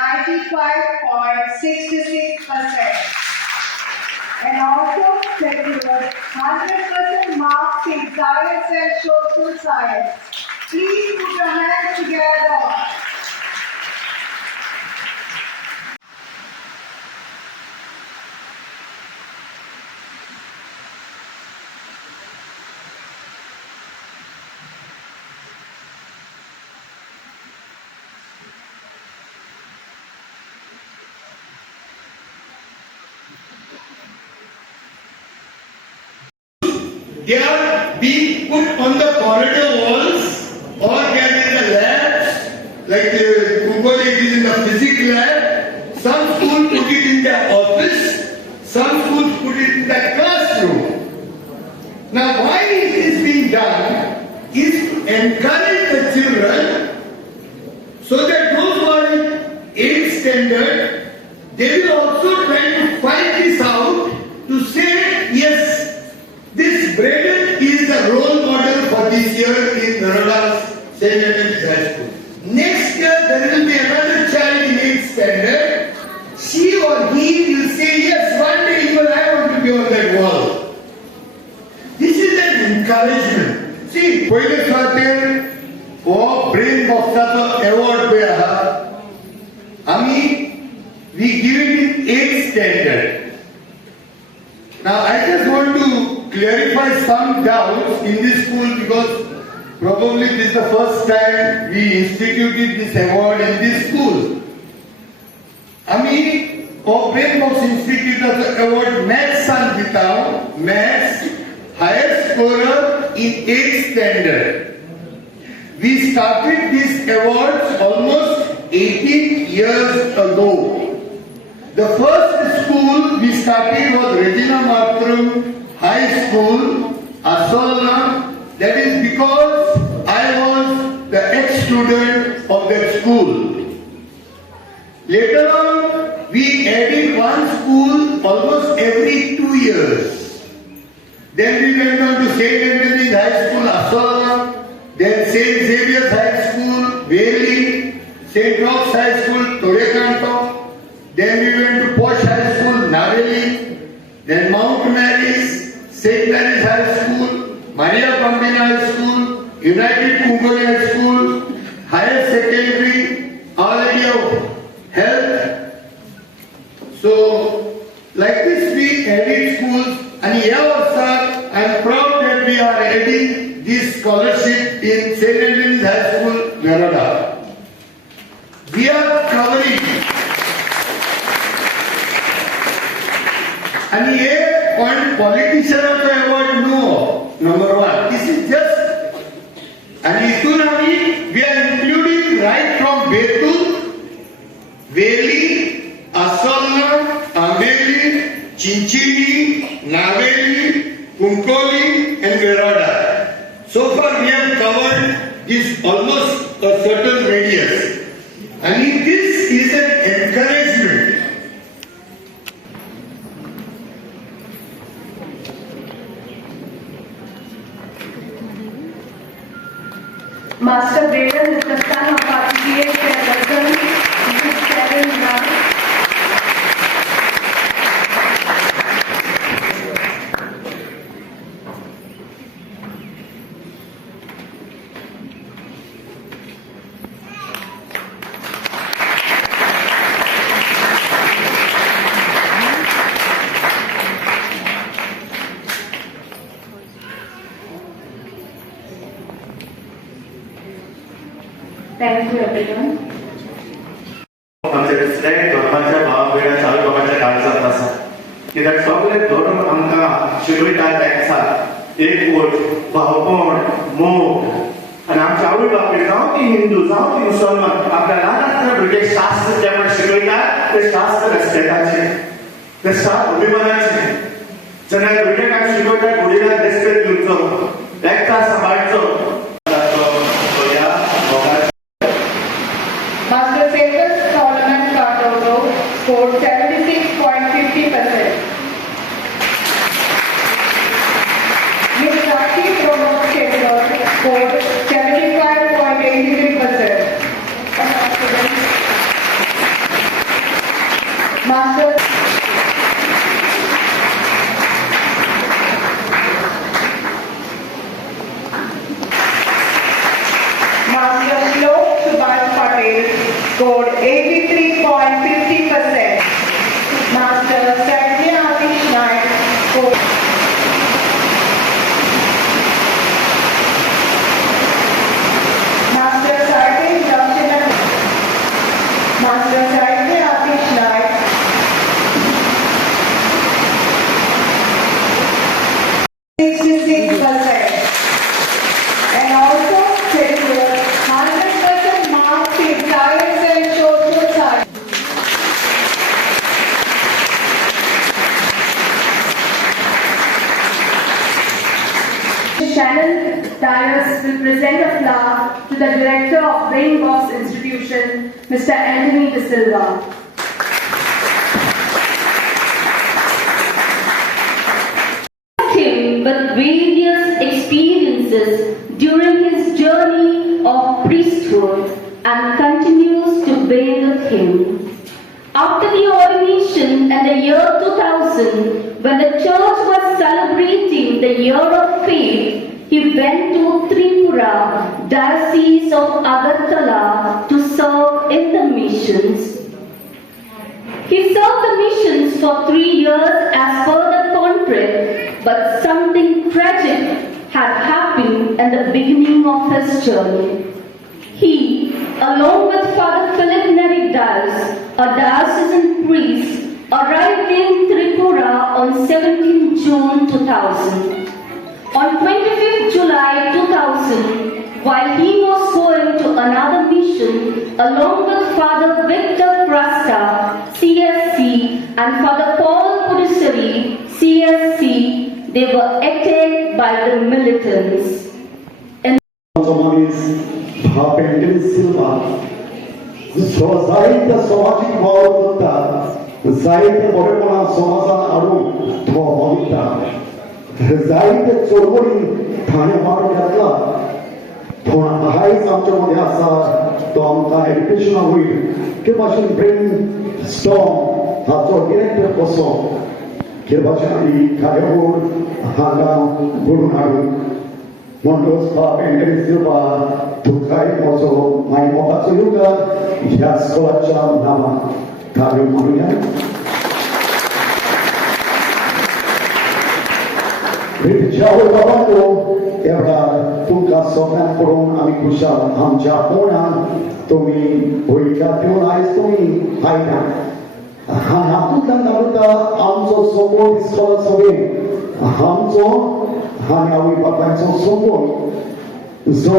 95.66%. And also secured 100% marks in science and social science. Please put your hands together. They are being put on the corridor walls, or they are in the labs, like Google it is in the physics lab. Some schools put it in their office, some schools put it in the classroom. Now why it is being done is to encourage the children so that those who are in 8th standard, they will also try to find this out to say, yes, this Braden is the role model for this year in Naroda's St. Andrew's High School. Next year there will be another child in 8th standard. She or he will say, yes, one day even I want to be on that wall. This is an encouragement. See, पहिले सारखे वो brain बॉक्सचा award पे आहा. आम्ही we give it in 8th standard. Now I just want to clarify some doubts in this school because probably this is the first time we instituted this award in this school. आम्ही brain box institute award maths सान दिताव. Maths highest scorer in 8th standard. We started these awards almost 18 years ago. The first school we started was Regina Martrum High School, Asolna. That is because I was the ex-student of that school. Later on, we added one school almost every 2 years. Then we went on to St. Andrew's High School, Asolna. Then St. Xavier's High School, Veli. St. Rock's High School, Torekanto. Then we went to Posh High School, Naveli. Then Mount Mary's, St. Mary's High School, Maria Bambina High School, United Kungoli High School, Higher Secondary, All India Health. So, like this we added schools, and here also I am proud that we are adding this scholarship in St. Andrew's High School, Naroda. We are covering. And here, one politician of the award, no. Number one, this is just, and Itunami, we are including right from Betul, Veli, Asolna, Ameli, Chinchini, Naveli, Kunkoli, and Veroda. So far, we have covered this almost a certain radius. And this is an encouragement. Master Braden is the son of our PA chairperson, Mrs. Karen Ram. Thank you, everyone. आमचे दुसरे धर्माच्या भावभेडा चालू करपाच्या काळजात आसा. कित्याक सगळे धर्म आमकां शिकयतात एकसाथ एक वोट, भावपण, मोग. आनी आमचे आवय बापूय जावं ती हिंदू जावं ती मुसलमान आपल्या ल्हान भुरगे शास्त्र जे म्हण शिकयतात ते शास्त्र रेस्पेक्टाचे, ते शास्त्र अभिमानाचे. जेन्ना भुरग्यांक आमी शिकयतात घोडीला रेस्पेक्ट दिवचो, एकता सांबाळचो. Master Faisal Solomon Cardozo scored 76.50%. Ms. Rakhi Pramod Chetwal scored 75.83%. Shannon Dyers will present a flower to the Director of Brainbox Institution, Mr. Anthony De Silva. Him with various experiences during his journey of priesthood and continues to bear with him. After the ordination in the year 2000, when the church was celebrating the year of faith, he went to Tripura, Diocese of Agartala, to serve in the missions. He served the missions for 3 years as per the contract, but something tragic had happened in the beginning of his journey. He, along with Father Philip Neri Dias, a diocesan priest, arrived in Tripura on 17 June 2000. On 25th July 2000, while he was going to another mission, along with Father Victor Prasta, CSC, and Father Paul Pudisari, CSC, they were attacked by the militants. Anthony Silva, साहित्य सामाजिक भावना साहित्य बरेपणा समाजा आडून भाविता साहित्य चळवळी ठाणे म्हारोड्यांतला थोडा हायच आमच्या मध्ये आसा तो आमकां एड्युकेशना वयर के भाशेन ब्रेन स्टॉर्म हाचो डिरेक्टर कसो के भाशेन आमी कार्यावळ हांगा घडोवन हाडून Mondos Papa Anthony Silva tukaj mozo majmowaco juga ja skolača nama Karol Manuja. Wywiedziały babandu, era tuka sokna koron ami kusha amcia pona, to mi ojka piona jest to mi hajna. Hanatutan naruta amco sobą skola sobie, amco Hanya wi papanco sombong. So